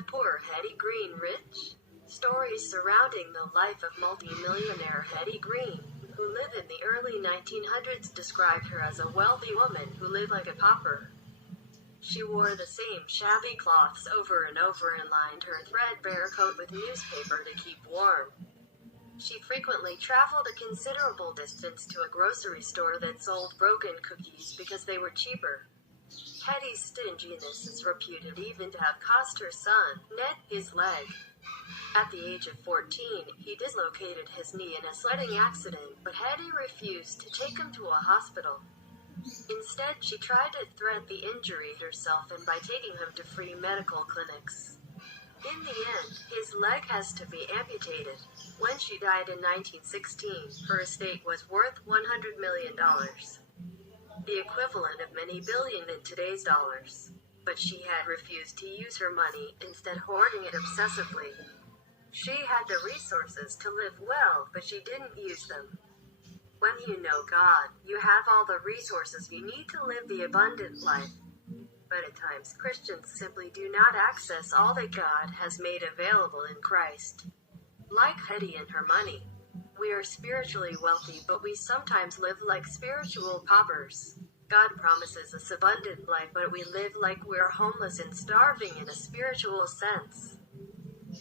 the poor Hetty Green rich? Stories surrounding the life of multi-millionaire Hetty Green, who lived in the early 1900s, described her as a wealthy woman who lived like a pauper. She wore the same shabby cloths over and over and lined her threadbare coat with newspaper to keep warm. She frequently traveled a considerable distance to a grocery store that sold broken cookies because they were cheaper. Hetty's stinginess is reputed even to have cost her son, Ned, his leg. At the age of 14, he dislocated his knee in a sledding accident, but Hetty refused to take him to a hospital. Instead, she tried to thread the injury herself and by taking him to free medical clinics. In the end, his leg has to be amputated. When she died in 1916, her estate was worth $100 million. The equivalent of many billion in today's dollars. But she had refused to use her money, instead hoarding it obsessively. She had the resources to live well, but she didn't use them. When you know God, you have all the resources you need to live the abundant life. But at times, Christians simply do not access all that God has made available in Christ. Like Hetty and her money, we are spiritually wealthy, but we sometimes live like spiritual paupers. God promises us abundant life, but we live like we're homeless and starving in a spiritual sense.